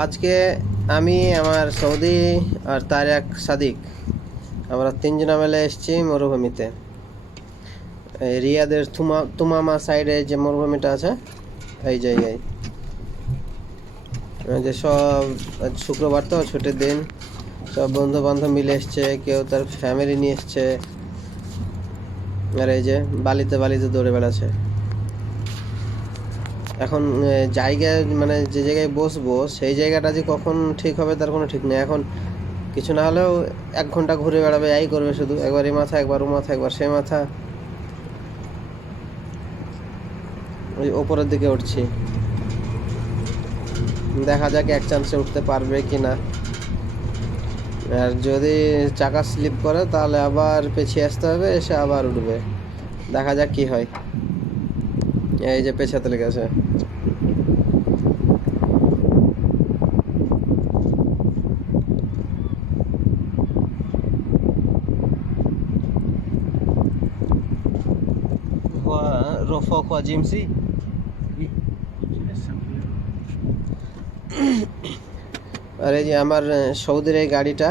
আজকে আমি আমার সৌদি আর তার এক সাদিক, আমরা তিনজনা মিলে এসেছি মরুভূমিতে। রিয়াদের তুমা তুমামা সাইডে যে মরুভূমিটা আছে, এই জায়গায় যে সব শুক্রবার তো, ছুটির দিন। সব বন্ধু বান্ধব মিলে এসছে, কেউ তার ফ্যামিলি নিয়ে এসছে। আর এই যে বালিতে বালিতে দৌড়ে বেড়াচ্ছে। এখন আহ, জায়গা মানে যে জায়গায় বসবো সেই জায়গাটা যে কখন ঠিক হবে তার কোনো ঠিক নেই। এখন কিছু না হলেও এক ঘণ্টা ঘুরে বেড়াবে এই করবে শুধু। একবার এই মাথা একবার ও মাথা একবার সে মাথা। ওই ওপরের দিকে উঠছি। দেখা যাক এক চান্সে উঠতে পারবে কি না আর যদি চাকা স্লিপ করে তাহলে আবার পেছিয়ে আসতে হবে এসে আবার উঠবে। দেখা যাক কি হয়। এই যে পেছাতে লেগেছে রফক ওয়া জিমসি আর এই যে আমার সৌদির এই গাড়িটা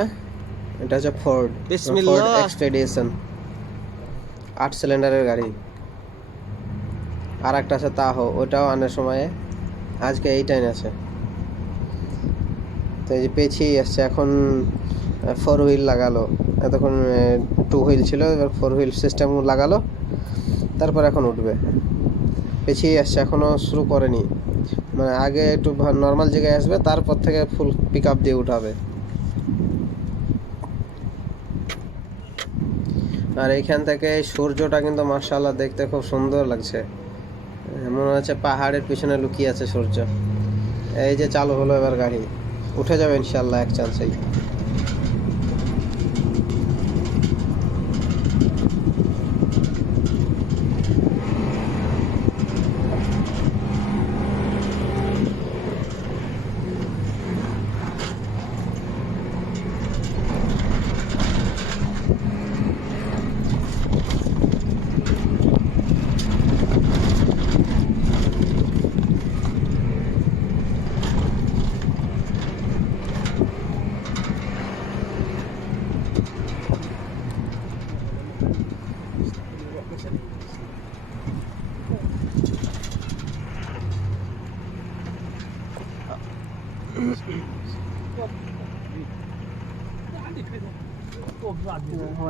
এটা হচ্ছে ফোর্ড। ফোর্ড এক্সপেডিশন আট সিলিন্ডারের গাড়ি। আর একটা আছে তাহো, ওটাও আনার সময়ে আজকে এই টাইম আছে। তো এই যে পেছিয়ে আসছে, এখন ফোর হুইল লাগালো। এতক্ষণ টু হুইল ছিল, এবার ফোর হুইল সিস্টেম লাগালো, তারপর এখন উঠবে। পেছিয়ে আসছে এখনও শুরু করেনি। মানে আগে একটু নর্মাল জায়গায় আসবে, তারপর থেকে ফুল পিক আপ দিয়ে উঠাবে। আর এইখান থেকে সূর্যটা কিন্তু মার্শাল্লাহ দেখতে খুব সুন্দর লাগছে। মনে হচ্ছে পাহাড়ের পিছনে লুকিয়ে আছে সূর্য। এই যে চালু হলো এবার গাড়ি। উঠে যাবে ইনশাল্লাহ এক চান্সেই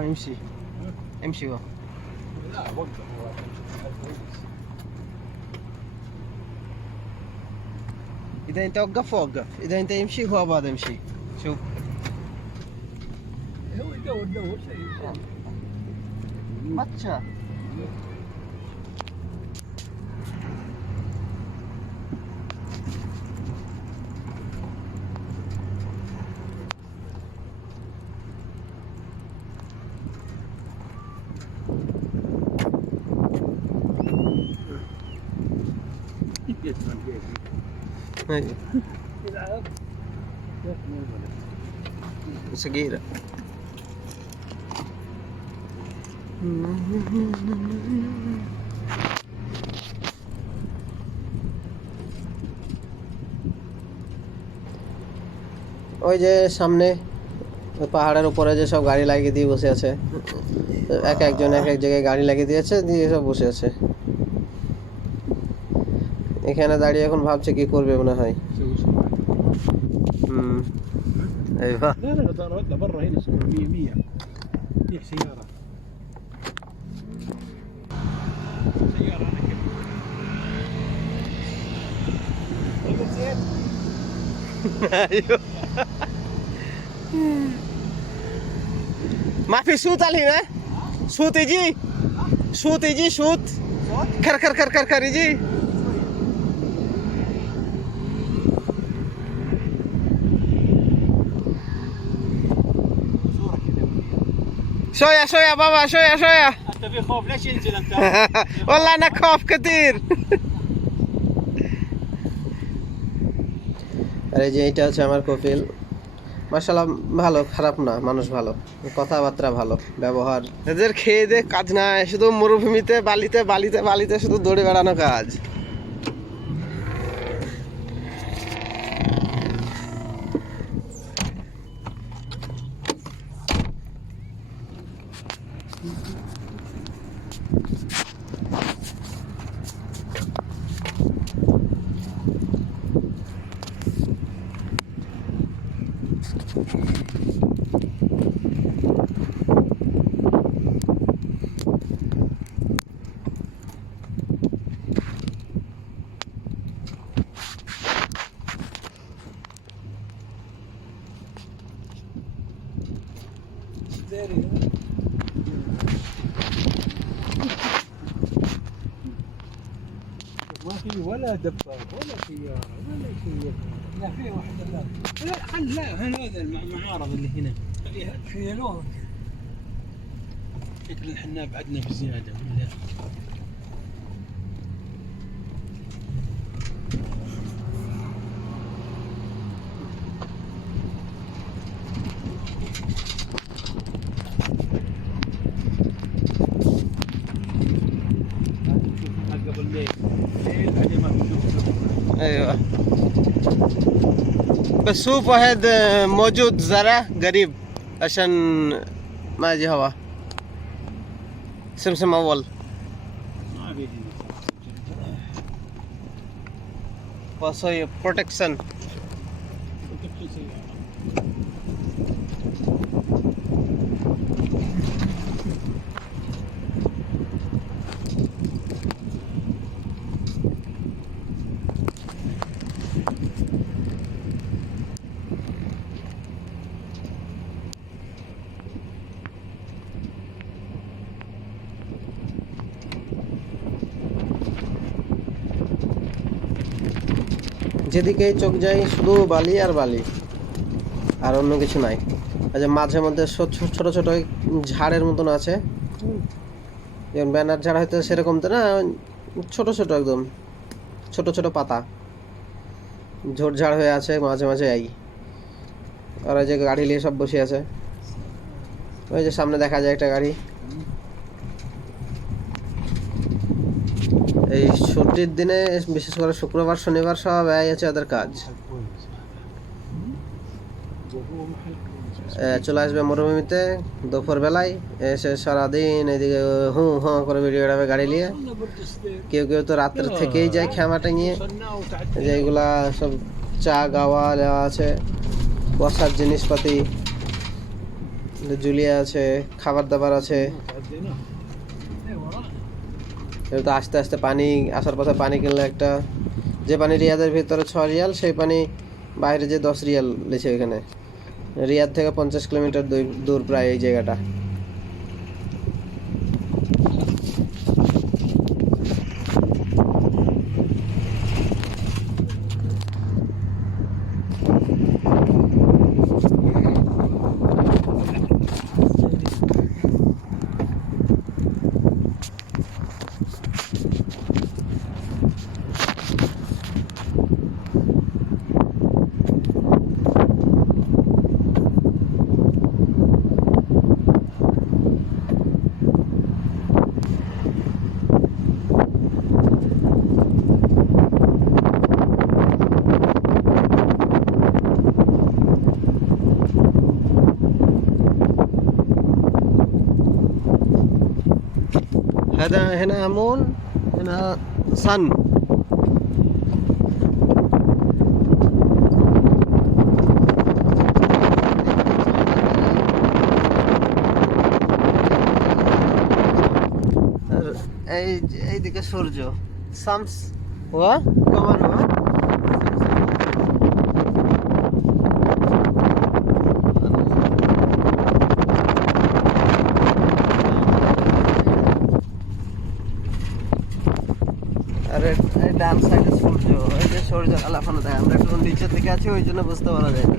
امشي امشي MC. MC وقف اذا انت وقف وقف اذا انت يمشي هو بعد يمشي شوف هو يدور يدور شيء ماتشا हाँ ओजे सामने पहाड़ ऊपर सब गाड़ी लागिए दिए बस एक एक जगह गाड़ी लागिए दिए सब बस এখানে দাঁড়িয়ে এখন ভাবছে কি করবে মনে হয় হুম এইবার لا لا ترى ودنا برا هنا 100 100 ريح سيارة سيارة أنا كيف يقول زين ايوه ما في صوت علينا صوت يجي صوت يجي صوت كر كر كر كر كر يجي شوية شوية بابا شوية شوية أنت في خوف ليش ينزل أنت؟ والله انا خوف كثير আরে যে এইটা হচ্ছে আমার কপিল মাসাল্লাহ ভালো খারাপ না মানুষ ভালো কথাবার্তা ভালো ব্যবহার এদের খেয়ে দে কাজ নাই শুধু মরুভূমিতে বালিতে বালিতে বালিতে শুধু দৌড়ে বেড়ানো কাজ ولا دبابة ولا سيارة ولا شيء لا في واحدة لا لا هذا المعارض اللي هنا؟ شيلوها شكل الحنا بعدنا بزيادة ولا؟ بس شوف واحد موجود زرع قريب عشان ما يجي هوا سمسم اول ما في وصي بروتكشن যেদিকে চোখ যায় শুধু বালি আর বালি, আর অন্য কিছু নাই। আচ্ছা মাঝে মধ্যে ছোট ছোট ঝাড়ের মতন আছে। যেমন ব্যানার ঝাড় হয়তো সেরকম তো না, ছোট ছোট একদম। ছোট ছোট পাতা। ঝোড়ঝাড় হয়ে আছে, মাঝে মাঝে এই। আর যে গাড়ি নিয়ে সব বসে আছে। ওই যে সামনে দেখা যায় একটা গাড়ি। এই ছুটির দিনে বিশেষ করে শুক্রবার, শনিবার সব ব্যয় আছে ওদের কাজ। চলে আসবে মরুভূমিতে দুপুর বেলায় এসে সারাদিন এদিকে হু হু করে ভিডিও বেড়াবে গাড়ি নিয়ে। কেউ কেউ তো রাত্রে থেকেই যায় খেমাটা নিয়ে। যেগুলা সব চা গাওয়া যাওয়া আছে, বসার জিনিসপাতি ঝুলিয়ে আছে, খাবার দাবার আছে। এবার তো আস্তে আস্তে পানি, আসার পথে পানি কিনলে একটা, যে পানি রিয়াদের ভিতরে ছ রিয়াল, সেই পানি বাইরে যে দশ রিয়াল লেছে ওইখানে। রিয়াদ থেকে পঞ্চাশ কিলোমিটার দূর- দূর প্রায় এই জায়গাটা। هذا هنا مون هنا صن আর এই এইদিকে সূর্য শামস হুয়া কমান আমরা একটু নিচের দিকে আছি ওই জন্য বুঝতে পারা যায়নি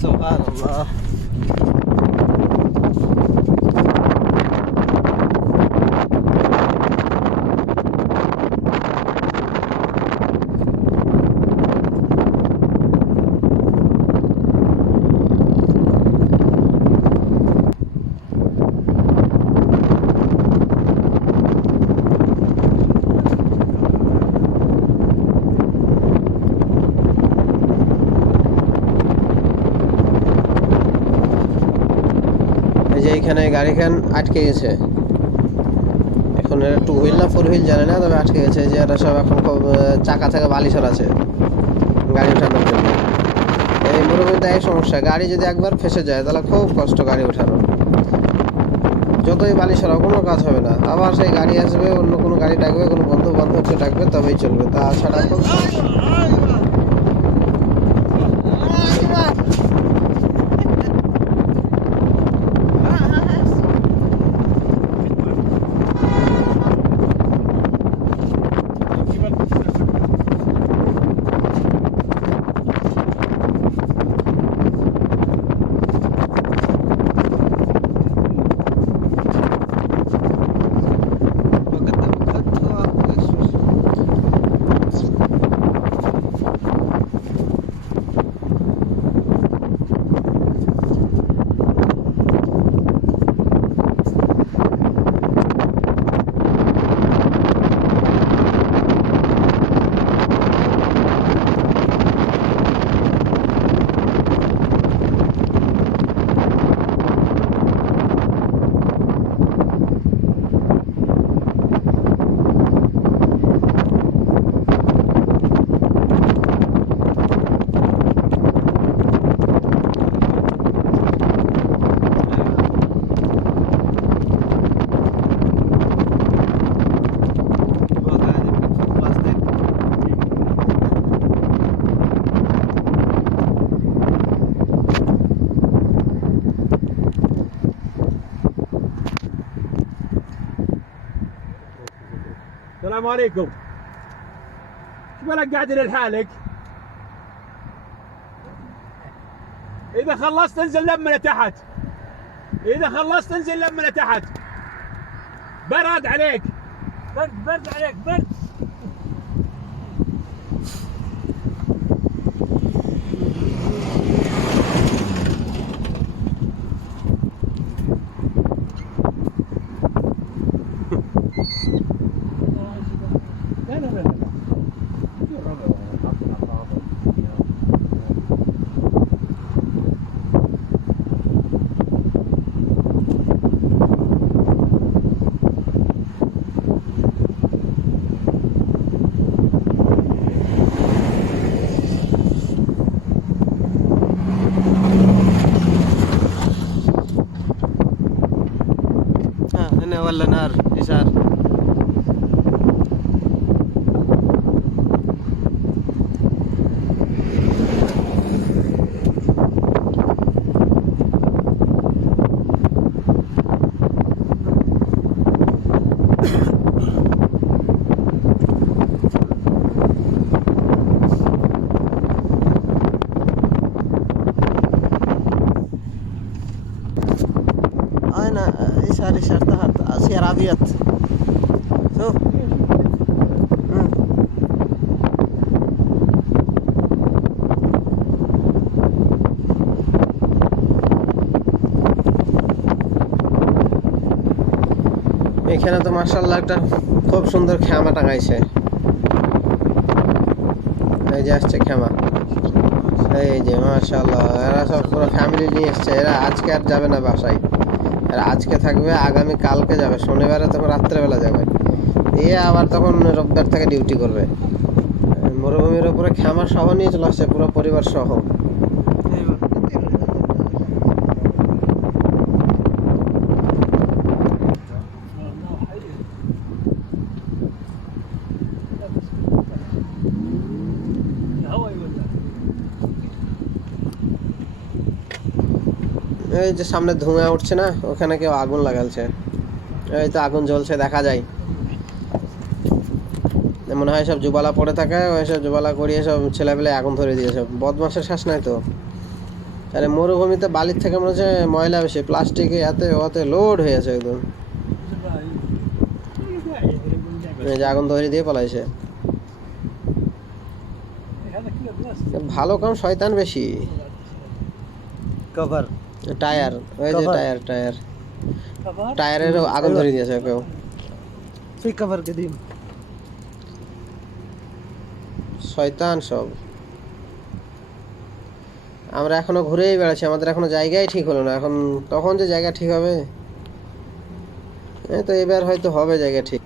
সুবহানাল্লাহ এই যে এখানে গাড়িখান আটকে গেছে। এখন এটা টু হুইল না ফোর হুইল জানে না, তবে আটকে গেছে যে এরা সব এখন চাকা থেকে বালি সরাচ্ছে গাড়ি ওঠানোর জন্য। এই মরুভূমিতে এই সমস্যা, গাড়ি যদি একবার ফেসে যায় তাহলে খুব কষ্ট গাড়ি ওঠানো। যতই বালি সরাও কোনো কাজ হবে না। আবার সেই গাড়ি আসবে, অন্য কোনো গাড়ি ডাকবে, কোনো বন্ধু বান্ধবকে ডাকবে, তবেই চলবে। তাছাড়া খুব عليكم. شو بالك قاعد لحالك؟ إذا خلصت انزل لمنا تحت إذا خلصت انزل لمنا تحت برد عليك. برد برد عليك برد. এখানে তো মার্শাল্লাহ একটা খুব সুন্দর খেমা টাঙাইছে। এই যে আসছে খেমা। এই যে মার্শাল্লাহ এরা সব পুরো ফ্যামিলি নিয়ে এসছে। এরা আজকে আর যাবে না বাসায়। এরা আজকে থাকবে, আগামী কালকে যাবে। শনিবারে তখন রাত্রেবেলা যাবে। দিয়ে আবার তখন রোববার থেকে ডিউটি করবে। মরুভূমির উপরে খেমা সহ নিয়ে চলে আসছে, পুরো পরিবার সহ এই যে সামনে ধোঁয়া উঠছে না, ওখানে কেউ আগুন লাগালছে। এই তো আগুন জ্বলছে, দেখা যায়। মনে হয় সব জুবালা পড়ে থাকে, ওই সব জুবালা করিয়ে সব ছেলেপেলে আগুন ধরে দিয়েছে বদমাসের শ্বাস নাই তো। আরে মরুভূমিতে বালির থেকে মনে হচ্ছে ময়লা বেশি, প্লাস্টিকে এতে ওতে লোড হয়ে আছে একদম। যে আগুন ধরে দিয়ে পালাইছে। ভালো কাম, শয়তান বেশি। কভার। টায়ার ওই যে টায়ার টায়ার। টায়ারের আগুন ধরে দিয়েছে কেউ। তুই কভার কে দিন। শয়তান সব। আমরা এখনও ঘুরেই বেড়াচ্ছি আমাদের এখনও জায়গাই ঠিক হলো না। এখন তখন যে জায়গা ঠিক হবে তো এবার হয়তো হবে জায়গা ঠিক।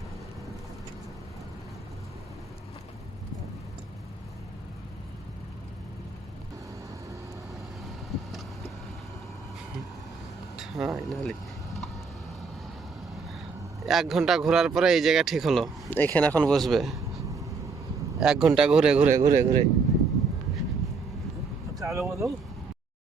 এক ঘণ্টা ঘোরার পরে এই জায়গা ঠিক হলো। এখানে এখন বসবে। এক ঘণ্টা ঘুরে ঘুরে ঘুরে ঘুরে। আচ্ছা, চালু বলো